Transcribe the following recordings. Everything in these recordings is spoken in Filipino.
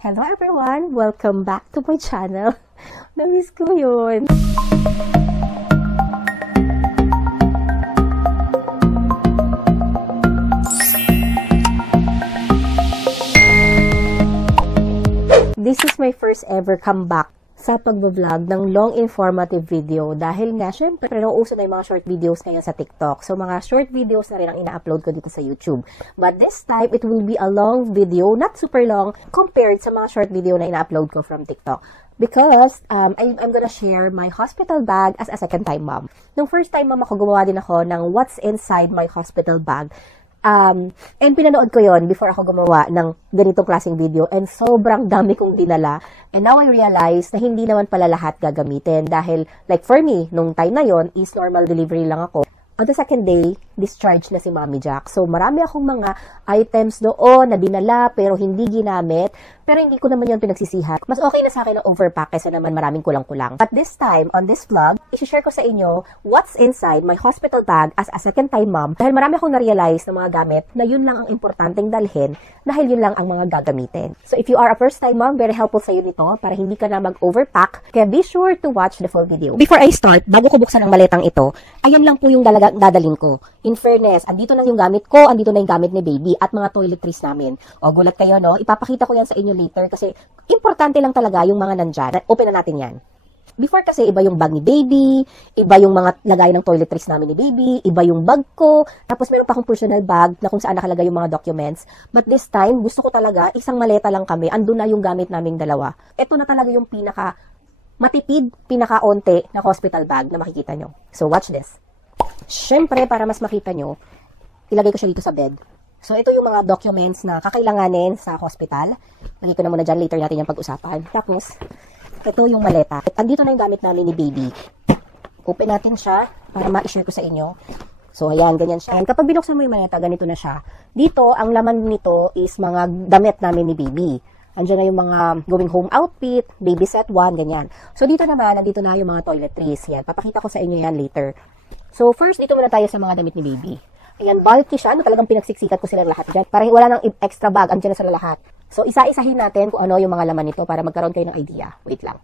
Hello everyone! Welcome back to my channel. Namiss ko yun. This is my first ever comeback sa pagbablog ng long informative video dahil nga syempre nauuso na yung mga short videos ngayon sa TikTok. So mga short videos na rin ang ina-upload ko dito sa YouTube. But this time, it will be a long video, not super long, compared sa mga short video na ina-upload ko from TikTok. Because I'm gonna share my hospital bag as a second time mom. Nung first time mom ako, gumawa din ako ng what's inside my hospital bag. And pinanood ko yon before ako gumawa ng ganitong klaseng video and sobrang dami kong dinala. And now I realize na hindi naman pala lahat gagamitin dahil like for me, nung time na yon is normal delivery lang ako. On the second day, discharge na si Mommy Jack. So marami akong mga items doon na dinala pero hindi ginamit. Pero hindi ko naman yun pinagsisihan. Mas okay na sa akin ang overpack kaysa naman maraming kulang-kulang. But this time, on this vlog, i-share ko sa inyo what's inside my hospital bag as a second time mom. Dahil marami akong na-realize ng mga gamit na yun lang ang importanteng dalhin dahil yun lang ang mga gagamitin. So if you are a first time mom, very helpful sa iyo nito para hindi ka na mag-overpack. Kaya be sure to watch the full video. Before I start, bago ko buksan ang maletang ito, ayan lang po yung dadalhin ko. In fairness, andito na yung gamit ko, andito na yung gamit ni baby at mga toiletries namin. O gulat kayo, no? Ipapakita ko yan sa inyo later kasi importante lang talaga yung mga nandyan. Open na natin yan. Before kasi iba yung bag ni baby, iba yung mga lagay ng toiletries namin ni baby, iba yung bag ko, tapos meron pa akong personal bag na kung saan nakalagay yung mga documents. But this time, gusto ko talaga, isang maleta lang kami, andun na yung gamit naming dalawa. Ito na talaga yung pinaka matipid, pinaka-onte na hospital bag na makikita nyo. So watch this. Siyempre, para mas makita nyo, ilagay ko siya dito sa bed. So, ito yung mga documents na kakailanganin sa hospital. Lagay ko na muna dyan, later natin yung pag-usapan. Tapos, ito yung maleta. Andito na yung gamit namin ni baby. Open natin siya para ma-share ko sa inyo. So, ayan, ganyan siya. Kapag binuksan mo yung maleta, ganito na siya. Dito, ang laman nito is mga damit namin ni baby. Andiyan na yung mga going home outfit, baby set 1, ganyan. So, dito naman, nandito na yung mga toiletries. Yan, papakita ko sa inyo yan later. So, first, dito muna tayo sa mga damit ni baby. Ayan, bulky siya. Talagang pinagsiksikat ko sila lahat dyan. Para wala nang extra bag. Andiyan na sila lahat. So, isa-isahin natin kung ano yung mga laman nito para magkaroon kayo ng idea. Wait lang.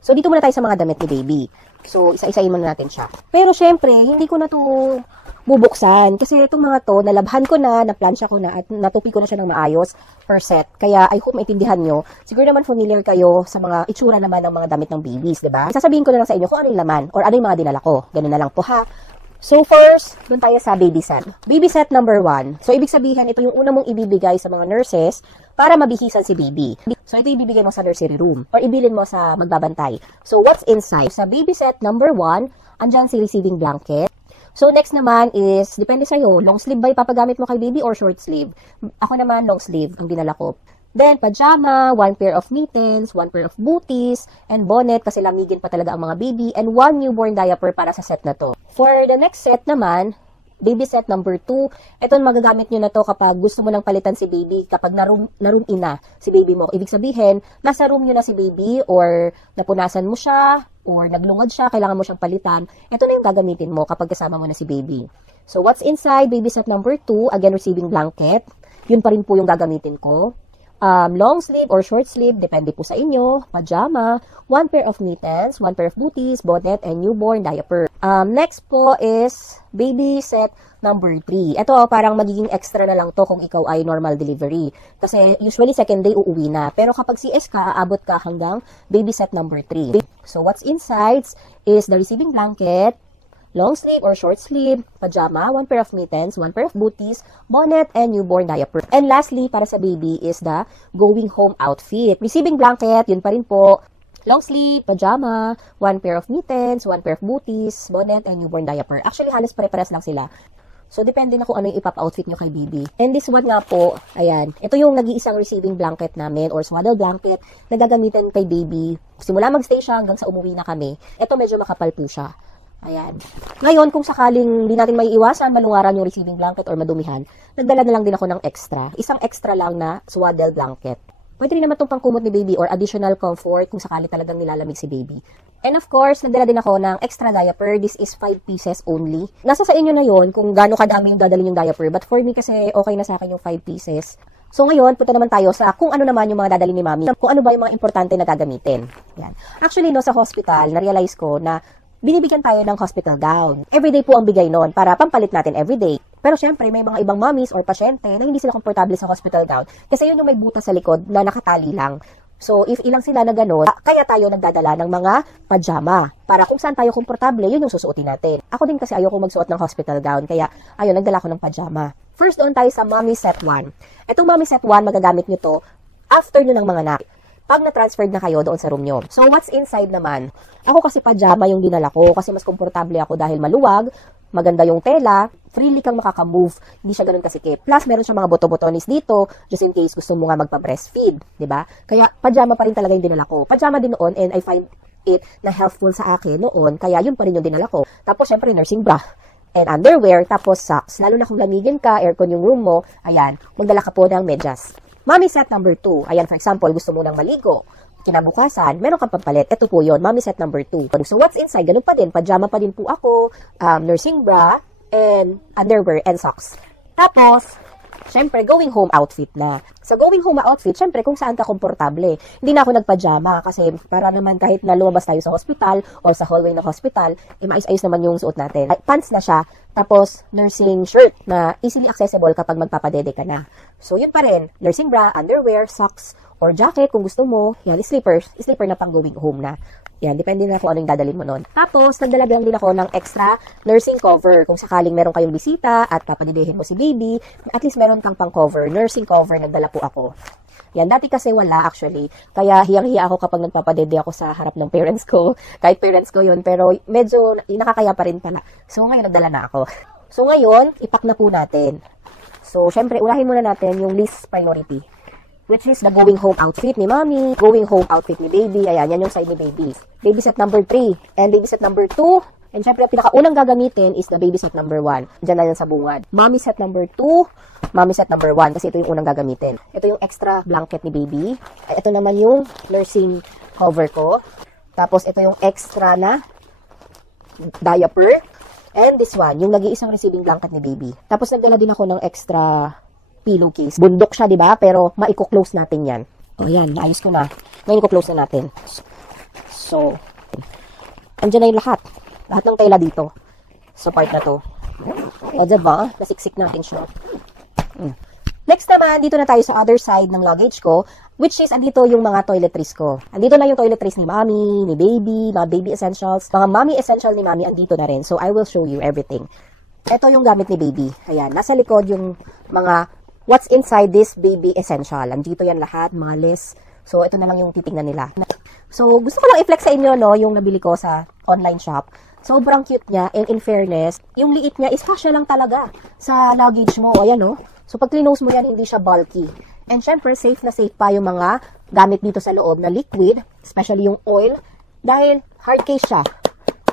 So, dito muna tayo sa mga damit ni baby. So, isa-isahin muna natin siya. Pero, syempre, hindi ko na to bubuksan. Kasi itong mga to, nalabhan ko na, naplansya ko na, at natupi ko na siya ng maayos per set. Kaya, I hope maintindihan nyo. Siguro naman familiar kayo sa mga itsura naman ng mga damit ng babies, diba? Sasabihin ko na lang sa inyo kung ano yung laman or ano yung mga dinala ko. Ganun na lang po, ha? So first, dun tayo sa baby set. Baby set number 1. So ibig sabihin, ito yung una mong ibibigay sa mga nurses para mabihisan si baby. So ito ibibigay mo sa nursery room or ibilin mo sa magbabantay. So what's inside? Sa baby set number 1, andyan si receiving blanket. So next naman is, depende sa'yo, long sleeve ba ipapagamit mo kay baby or short sleeve? Ako naman long sleeve ang dinala ko. Then, pajama, 1 pair of mittens, 1 pair of booties, and bonnet kasi lamigin pa talaga ang mga baby, and 1 newborn diaper para sa set na to. For the next set naman, baby set number 2, ito magagamit nyo na to kapag gusto mo nang palitan si baby, kapag na-room ina si baby mo. Ibig sabihin, nasa room nyo na si baby, or napunasan mo siya, or naglungad siya, kailangan mo siyang palitan. Ito na yung gagamitin mo kapag kasama mo na si baby. So, what's inside baby set number 2? Again, receiving blanket. Yun pa rin po yung gagamitin ko. Long sleeve or short sleeve, depende po sa inyo, pajama, 1 pair of mittens, 1 pair of booties, bonnet, and newborn diaper. Next po is baby set number 3. Ito parang magiging extra na lang to kung ikaw ay normal delivery. Kasi usually second day uuwi na. Pero kapag CS ka, aabot ka hanggang baby set number 3. So what's inside is the receiving blanket, long sleeve or short sleeve, pajama, 1 pair of mittens, 1 pair of booties, bonnet, and newborn diaper. And lastly, para sa baby is the going home outfit. Receiving blanket, yun pa rin po. Long sleeve, pajama, 1 pair of mittens, 1 pair of booties, bonnet, and newborn diaper. Actually, halos pare-pares lang sila. So, depende na kung ano yung ipap-outfit nyo kay baby. And this one nga po, ayan, ito yung nag-iisang receiving blanket namin or swaddle blanket na gagamitin kay baby. Simula mag-stay siya hanggang sa umuwi na kami. Ito medyo makapal po siya. Ayan. Ngayon, kung sakaling hindi natin may iwasan, malungaran yung receiving blanket or madumihan, nagdala na lang din ako ng extra. Isang extra lang na swaddle blanket. Pwede rin naman itong pangkumot ni baby or additional comfort kung sakali talagang nilalamig si baby. And of course, nagdala din ako ng extra diaper. This is 5 pieces only. Nasa sa inyo na yon kung gaano kadami yung dadalhin yung diaper. But for me kasi okay na sa akin yung 5 pieces. So ngayon, punta naman tayo sa kung ano naman yung mga dadali ni Mami, kung ano ba yung mga importante na gagamitin. Yan. Actually, no, sa hospital, na-realize ko na binibigyan tayo ng hospital gown. Everyday po ang bigay nun para pampalit natin everyday. Pero syempre, may mga ibang mommies or pasyente na hindi sila komportable sa hospital gown kasi yun yung may butas sa likod na nakatali lang. So, if ilang sila na gano'n, kaya tayo nagdadala ng mga pajama. Para kung saan tayo komportable, yun yung susuotin natin. Ako din kasi ayoko magsuot ng hospital gown, kaya ayun, nagdala ko ng pajama. First, doon tayo sa Mommy Set 1. Itong Mommy Set 1, magagamit nyo to after nyo ng mga nap. Pag na-transferred na kayo doon sa room nyo. So, what's inside naman? Ako kasi pajama yung dinala ko kasi mas komportable ako dahil maluwag, maganda yung tela, freely kang makaka-move, hindi siya ganun kasikip. Plus, meron siya mga boto-botonis dito, just in case gusto mo nga magpa-breastfeed, di ba? Kaya, pajama pa rin talaga yung dinala ko. Pajama din noon, and I find it na helpful sa akin noon, kaya yun pa rin yung dinala ko. Tapos, syempre, nursing bra and underwear, tapos socks. Lalo na kung lamigin ka, aircon yung room mo, ayan, magdala ka po ng medyas. Mommy set number 2. Ayan, for example, gusto mo nang maligo. Kinabukasan, meron kang pampalit. Ito po yun, Mommy set number 2. So, what's inside? Ganun pa din. Pajama pa din po ako, nursing bra, and underwear and socks. Tapos, syempre, going home outfit na. Sa going home outfit, syempre, kung saan ka komportable. Hindi na ako nagpajama kasi para naman kahit na lumabas tayo sa hospital or sa hallway ng hospital, maayos-ayos naman yung suot natin. Pants na siya, tapos nursing shirt na easily accessible kapag magpapadede ka na. So, yun pa rin. Nursing bra, underwear, socks, or jacket kung gusto mo. Yan, sleeper na pang going home na. Yan, depende na kung ano yung dadalhin mo nun. Tapos, nagdala lang din ako ng extra nursing cover. Kung sakaling meron kayong bisita at papadidehin mo si baby, at least meron kang pang cover. Nursing cover, nagdala po ako. Yan, dati kasi wala actually. Kaya hiyang-hiya ako kapag nagpapadede ako sa harap ng parents ko. Kahit parents ko yun, pero medyo nakakaya pa rin pala. So, ngayon nagdala na ako. So, ngayon, ipak na po natin. So, syempre, unahin muna natin yung least priority, which is the going home outfit ni Mommy, going home outfit ni Baby. Ayan, yan yung side ni Baby. Baby set number 3, and baby set number 2. And syempre, ang pinakaunang gagamitin is the baby set number 1. Diyan na yan sa bungad. Mommy set number 2, Mommy set number 1, kasi ito yung unang gagamitin. Ito yung extra blanket ni Baby. Ito naman yung nursing cover ko. Tapos, ito yung extra na diaper. And this one, yung nag-iisang receiving blanket ni Baby. Tapos, nagdala din ako ng extra pillowcase. Bundok siya, di ba? Pero maiko-close natin yan. O, yan. Naayos ko na. Ngayon ko-close na natin. So, andyan na yung lahat. Lahat ng tela dito. So, part na to. O, diba? Nasiksik natin siya. Next naman, dito na tayo sa other side ng luggage ko, which is, andito yung mga toiletries ko. Andito na yung toiletries ni Mommy, ni Baby, mga baby essentials. Mga Mommy essential ni Mommy, andito na rin. So, I will show you everything. Ito yung gamit ni Baby. Ayan, nasa likod yung mga what's inside this baby essential. Andito yan lahat, mga list. So, ito na lang yung titingnan nila. So, gusto ko lang i-flex sa inyo, no, yung nabili ko sa online shop. Sobrang cute niya, and in fairness, yung liit niya is kasya lang talaga sa luggage mo. Ayan, no. So, pag clinose mo yan, hindi siya bulky. And syempre, safe na safe pa yung mga gamit dito sa loob na liquid, especially yung oil, dahil hard case siya.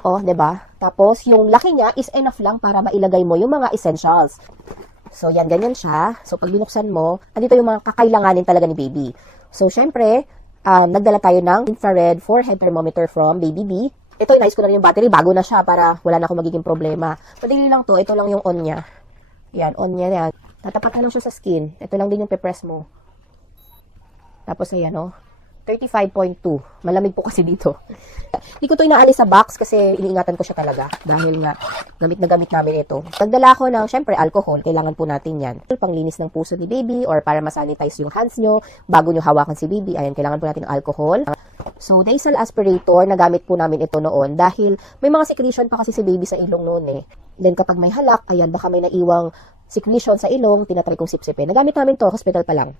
O, diba? Tapos, yung laki niya is enough lang para mailagay mo yung mga essentials. So, yan, ganyan siya. So, pag binuksan mo, andito yung mga kakailanganin talaga ni Baby. So, syempre, nagdala tayo ng infrared forehead thermometer from Baby B. Ito, inayos ko na rin yung battery. Bago na siya para wala na akong magiging problema. Madali lang to. Ito lang yung on niya. Yan, on niya yan. Tatapat na lang siya sa skin. Ito lang din yung pe-press mo. Tapos, ayan, oh. 35.2. Malamig po kasi dito. Hindi ko ito inaalis sa box kasi iniingatan ko siya talaga. Dahil nga, gamit na gamit namin ito. Nagdala ko ng, syempre, alcohol. Kailangan po natin yan. Panglinis ng puso ni Baby or para masanitize yung hands nyo bago nyo hawakan si Baby. Ayan, kailangan po natin ng alcohol. So, nasal aspirator, nagamit po namin ito noon dahil may mga secretion pa kasi si Baby sa ilong noon eh. Then, kapag may halak, ayan, baka may naiwang secretion sa ilong, tinatry kong sipsipin. Nagamit namin to, hospital pa lang.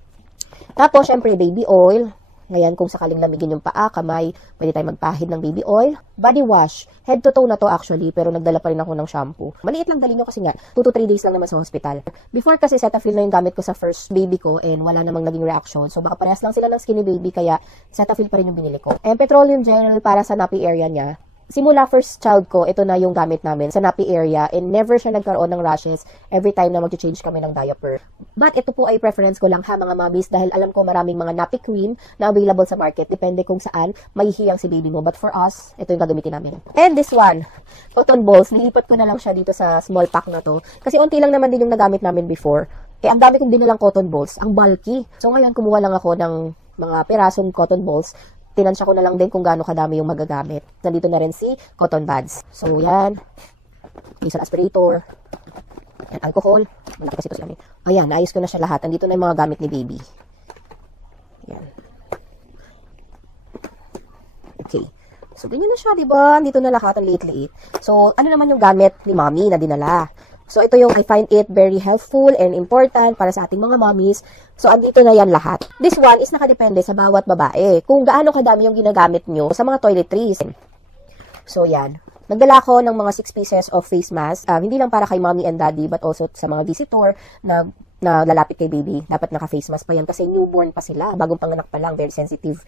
Tapos, syempre, baby oil. Ngayon, kung sakaling lamigin yung paa, kamay, pwede tayo magpahid ng baby oil. Body wash. Head to toe na to actually, pero nagdala pa rin ako ng shampoo. Maliit lang dali nyo kasi nga, 2 to 3 days lang naman sa hospital. Before kasi Cetaphil na yung gamit ko sa first baby ko and wala namang naging reaction. So baka parehas lang sila ng skinny baby, kaya Cetaphil pa rin yung binili ko. And petroleum gel para sa nappy area niya. Simula first child ko, ito na yung gamit namin sa nappy area and never siya nagkaroon ng rashes every time na mag-change kami ng diaper. But ito po ay preference ko lang ha mga mabis dahil alam ko maraming mga nappy cream na available sa market. Depende kung saan mahihiyang si baby mo. But for us, ito yung gagamitin namin. And this one, cotton balls. Nilipat ko na lang siya dito sa small pack na to. Kasi unti lang naman din yung nagamit namin before. Eh, ang dami kong dinalang cotton balls, ang bulky. So, ngayon, kumuha lang ako ng mga pirasong cotton balls. Tinansya ko na lang din kung gaano kadami yung magagamit. Nandito na rin si cotton buds. So, yan. Diesel aspirator. Yan, alcohol. Malaki kasi ito sa amin. Ayan, naayos ko na siya lahat. Nandito na yung mga gamit ni baby. Yan. Okay. So, ganyan na siya, diba? Dito na lahat, ang liit-liit. So, ano naman yung gamit ni mommy na dinala? So, ito yung I find it very helpful and important para sa ating mga mommies. So, andito na yan lahat. This one is nakadepende sa bawat babae. Kung gaano kadami yung ginagamit nyo sa mga toiletries. So, yan. Nagdala ko ng mga 6 pieces of face mask. Hindi lang para kay mommy and daddy, but also sa mga visitor na lalapit kay baby. Dapat naka-face mask pa yan kasi newborn pa sila. Bagong panganak pa lang, very sensitive.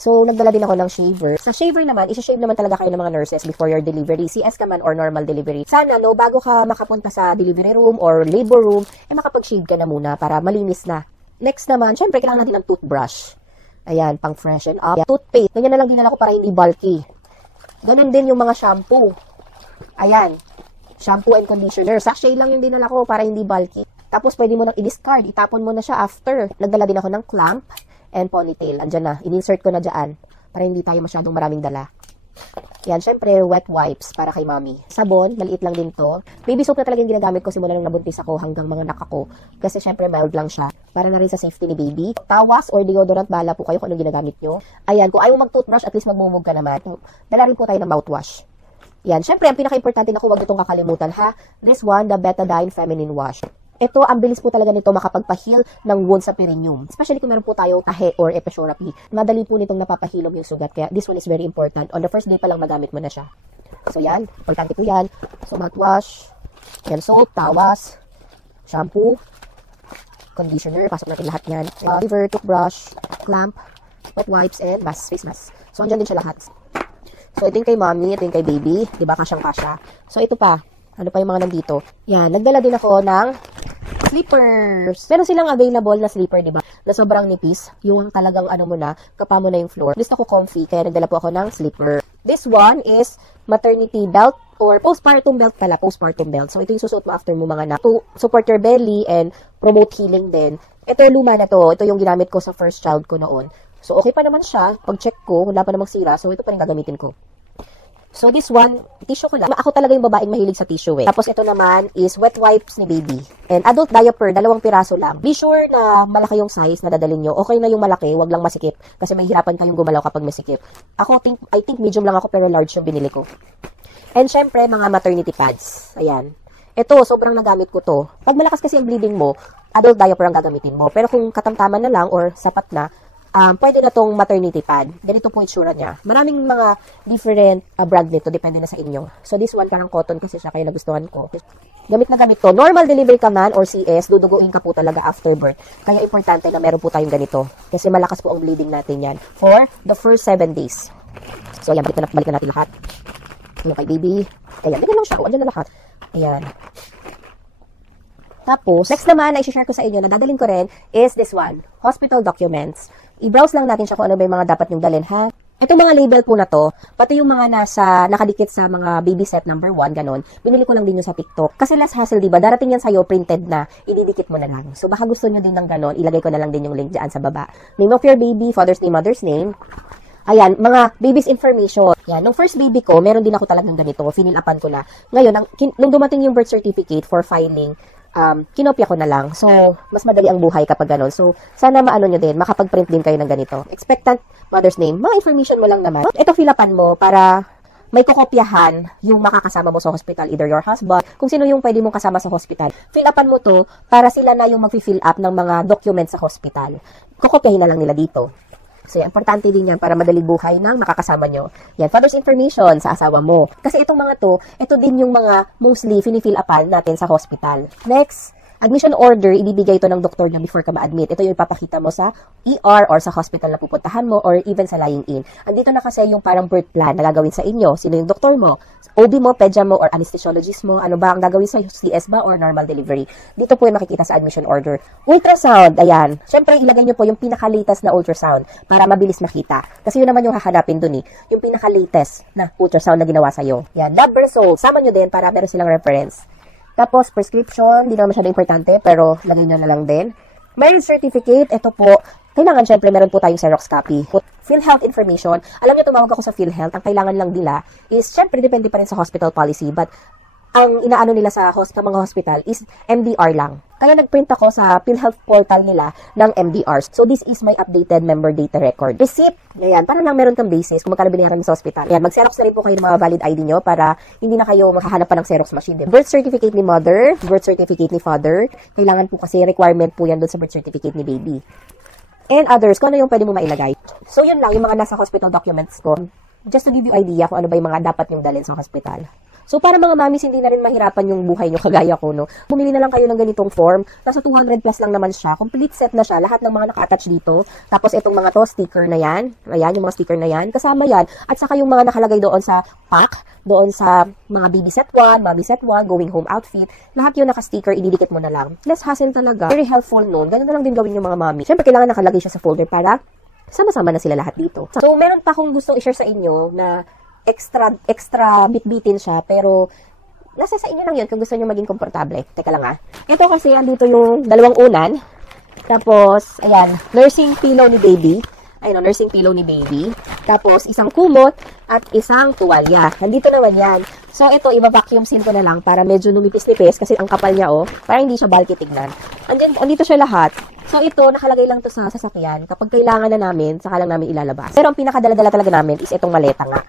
So, nagdala din ako ng shaver. Sa shaver naman, isa-shave naman talaga kayo ng mga nurses before your delivery. CS ka man or normal delivery. Sana, no, bago ka makapunta sa delivery room or labor room, eh makapag-shave ka na muna para malinis na. Next naman, syempre, kailangan natin ng toothbrush. Ayan, pang freshen up. Toothpaste. Ganyan na lang dinala ko para hindi bulky. Ganon din yung mga shampoo. Ayan. Shampoo and conditioner. Sachet lang yung dinala ko para hindi bulky. Tapos, pwede mo nang i-discard. Itapon mo na siya after. Nagdala din ako ng clamp and ponytail. Andyan na. In-insert ko na dyan para hindi tayo masyadong maraming dala. Yan, syempre, wet wipes para kay mommy. Sabon, maliit lang din to. Baby soap na talagang ginagamit ko simula nung nabuntis ako hanggang mga anak ako. Kasi syempre, mild lang siya. Para na rin sa safety ni baby. Tawas or deodorant, bahala po kayo kung anong ginagamit nyo. Ayan, kung ayaw mag-toothbrush, at least magmumug ka naman. Dala rin po tayo ng mouthwash. Yan, syempre, ang pinaka-importante na ko, huwag itong kakalimutan, ha? This one, the Betadine Feminine Wash. Ito, ang bilis po talaga nito makapagpa-heal ng wound sa perineum. Especially kung meron po tayong tahe or episiotomy. Madali po nitong napapahilom yung sugat. Kaya this one is very important. On the first day pa lang magamit mo na siya. So yan, importante po yan. So mouthwash, yan soap, tawas, shampoo, conditioner, pasok natin lahat yan. Shaver, toothbrush, clamp, wet wipes, and face mask. So andyan din siya lahat. So ito yung kay mommy, ito yung kay baby. Diba, kasyang-kasya. So ito pa. Ano pa yung mga nandito? Yan, nagdala din ako ng slippers. Meron silang available na slipper, di ba? Na sobrang nipis. Yung talagang ano mo na, kapa mo na yung floor. Gusto ko comfy, kaya nagdala po ako ng slipper. This one is maternity belt or postpartum belt pala, postpartum belt. So, ito yung susuot mo after mo mga anak. To support your belly and promote healing din. Ito yung luma na to. Ito yung ginamit ko sa first child ko noon. So, okay pa naman siya. Pag-check ko, wala pa namang sira. So, ito pa rin gagamitin ko. So, this one, tissue ko lang. Ako talaga yung babaeng mahilig sa tissue eh. Tapos, ito naman is wet wipes ni baby. And adult diaper, 2 piraso lang. Be sure na malaki yung size na dadalhin nyo. Okay na yung malaki, wag lang masikip. Kasi may hirapan kayong gumalaw kapag masikip. I think medium lang ako pero large yung binili ko. And syempre, mga maternity pads. Ayan. Ito, sobrang nagamit ko to. Pag malakas kasi ang bleeding mo, adult diaper ang gagamitin mo. Pero kung katamtaman na lang or sapat na, pwede na tong maternity pad. Ganito po itsura niya. Maraming mga different brand nito. Depende na sa inyo. So, this one parang cotton kasi siya kaya nagustuhan ko. Gamit na gamit to. Normal delivery ka man or CS, duduguin ka po talaga after birth. Kaya importante na meron po tayong ganito. Kasi malakas po ang bleeding natin yan for the first 7 days. So, ayan. Balik na natin lahat. Ayan kay baby. Ayan. Ganyan lang siya. Ayan na lahat. Ayan. Tapos, next naman na i-share ko sa inyo na dadalhin ko rin is this one. Hospital documents. I-browse lang natin siya kung ano ba yung mga dapat yung dalhin, ha? Itong mga label po na to, pati yung mga nakadikit sa mga baby set number 1, ganon, binili ko lang din yung sa TikTok. Kasi less hassle, diba? Darating yan sa'yo, printed na, ididikit mo na lang. So, baka gusto nyo din ng ganon, ilagay ko na lang din yung link dyan sa baba. Name of your baby, father's name, mother's name. Ayan, mga baby's information. Yan, nung first baby ko, meron din ako talagang ganito, finil-upan ko na. Ngayon, nung dumating yung birth certificate for filing, kinopya ko na lang. So, mas madali ang buhay kapag ganon. So, sana maano nyo din, makapag-print din kayo ng ganito. Expectant mother's name, mga information mo lang naman. Ito fill-upan mo para may kokopyahan yung makakasama mo sa hospital, either your husband, kung sino yung pwede mong kasama sa hospital. Fill-upan mo to para sila na yung mag-fill up ng mga documents sa hospital. Kokopyahin na lang nila dito. So, importante din yan para madali buhay ng makakasama nyo. Yan, father's information sa asawa mo. Kasi itong mga to, ito din yung mga mostly finifill upan natin sa hospital. Next, admission order, ibibigay ito ng doktor nyo before ka ma-admit. Ito yung ipapakita mo sa ER or sa hospital na pupuntahan mo or even sa lying in. Andito na kasi yung parang birth plan na gagawin sa inyo. Sino yung doktor mo? OB mo, pedya mo, or anesthesiologist mo? Ano ba ang gagawin sa CS ba or normal delivery? Dito po yung makikita sa admission order. Ultrasound, ayan. Siyempre, ilagay nyo po yung pinaka-latest na ultrasound para mabilis makita. Kasi yun naman yung hahanapin dun eh. Yung pinaka-latest na ultrasound na ginawa sa'yo. Yan, lab result. Sama nyo din para meron silang reference. Tapos, prescription, hindi naman masyado importante, pero lagay nyo na lang din. Marriage certificate, ito po, kailangan syempre meron po tayong Xerox copy. PhilHealth information, alam niyo tumawag ako sa PhilHealth, ang kailangan lang nila is, syempre depende pa rin sa hospital policy, but ang inaano nila sa mga hospital is MDR lang. Kaya nagprint ako sa PhilHealth portal nila ng MDRs. So, this is my updated member data record. Receipt, ayan, para lang meron kang basis kung magkano binayaran mo sa hospital. Ayan, mag-Xerox na rin po kayo ng mga valid ID nyo para hindi na kayo makahanap pa ng Xerox machine. Birth certificate ni mother, birth certificate ni father. Kailangan po kasi requirement po yan doon sa birth certificate ni baby. And others, kung ano yung pwede mo mailagay. So, yun lang, yung mga nasa hospital documents ko. Just to give you idea kung ano ba yung mga dapat yung dalhin sa hospital. So, para mga mamis, hindi na rin mahirapan yung buhay nyo kagaya ko, no? Bumili na lang kayo ng ganitong form. Tapos, 200 plus lang naman siya. Complete set na siya. Lahat ng mga naka-attach dito. Tapos, itong mga to, sticker na yan. Ayan, yung mga sticker na yan. Kasama yan. At saka yung mga nakalagay doon sa pack, doon sa mga baby set 1, mommy set 1, going home outfit. Lahat yung naka-sticker, ididikit mo na lang. Less hassle talaga. Very helpful nun. Ganun na lang din gawin yung mga mami. Siyempre, kailangan nakalagay siya sa folder para sama-sama na sila lahat dito. So, meron pa akong gustong i-share sa inyo na extra bit-bitin siya, pero nasa sa inyo lang yun kung gusto nyo maging komportable. Teka lang ha. Ito kasi, andito yung dalawang unan. Tapos, ayan, nursing pillow ni baby. Ayun, nursing pillow ni baby. Tapos, isang kumot at isang tuwalya. Nandito naman yan. So, ito, i-vacuum seal ko na lang para medyo numipis-nipis kasi ang kapal niya, oh, para hindi siya bulky tignan. Andito siya lahat. So, ito, nakalagay lang to sa sasakyan. Kapag kailangan na namin, saka lang namin ilalabas. Pero ang pinakadala-dala talaga namin is itong maleta nga.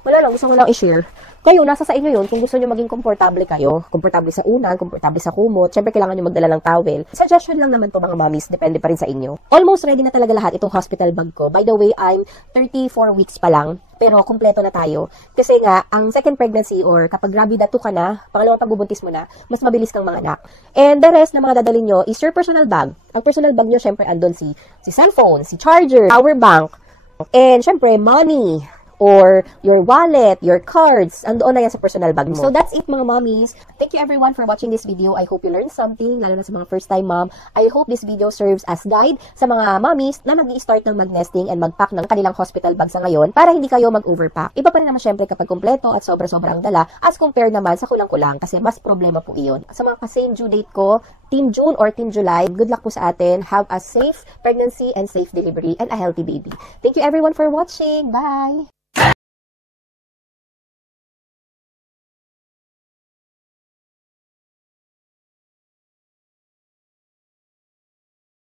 Wala lang, gusto ko lang i-share. Kayo, nasa sa inyo yun, kung gusto nyo maging komportable kayo, komportable sa unan, komportable sa kumot, syempre kailangan nyo magdala ng towel. Suggestion lang naman to mga mommies, depende pa rin sa inyo. Almost ready na talaga lahat itong hospital bag ko. By the way, I'm 34 weeks pa lang, pero kompleto na tayo. Kasi nga, ang second pregnancy or kapag grabida 2 ka na, pangalawang pagbubuntis mo na, mas mabilis kang manganak. And the rest na mga dadalhin nyo is your personal bag. Ang personal bag nyo, syempre, andun si cellphone, si charger, power bank, and syempre, money, or your wallet, your cards, andoon na yan sa personal bag mo. So that's it mga mommies. Thank you everyone for watching this video. I hope you learned something, lalo na sa mga first time mom. I hope this video serves as guide sa mga mommies na nag-i-start ng mag-nesting and mag-pack ng kanilang hospital bag sa ngayon para hindi kayo mag-overpack. Iba pa rin naman syempre kapag kompleto at sobra-sobrang dala as compared naman sa kulang-kulang kasi mas problema po iyon. Sa mga ka-same due date ko, Team June or Team July, good luck po sa atin. Have a safe pregnancy and safe delivery and a healthy baby. Thank you everyone for watching. Bye!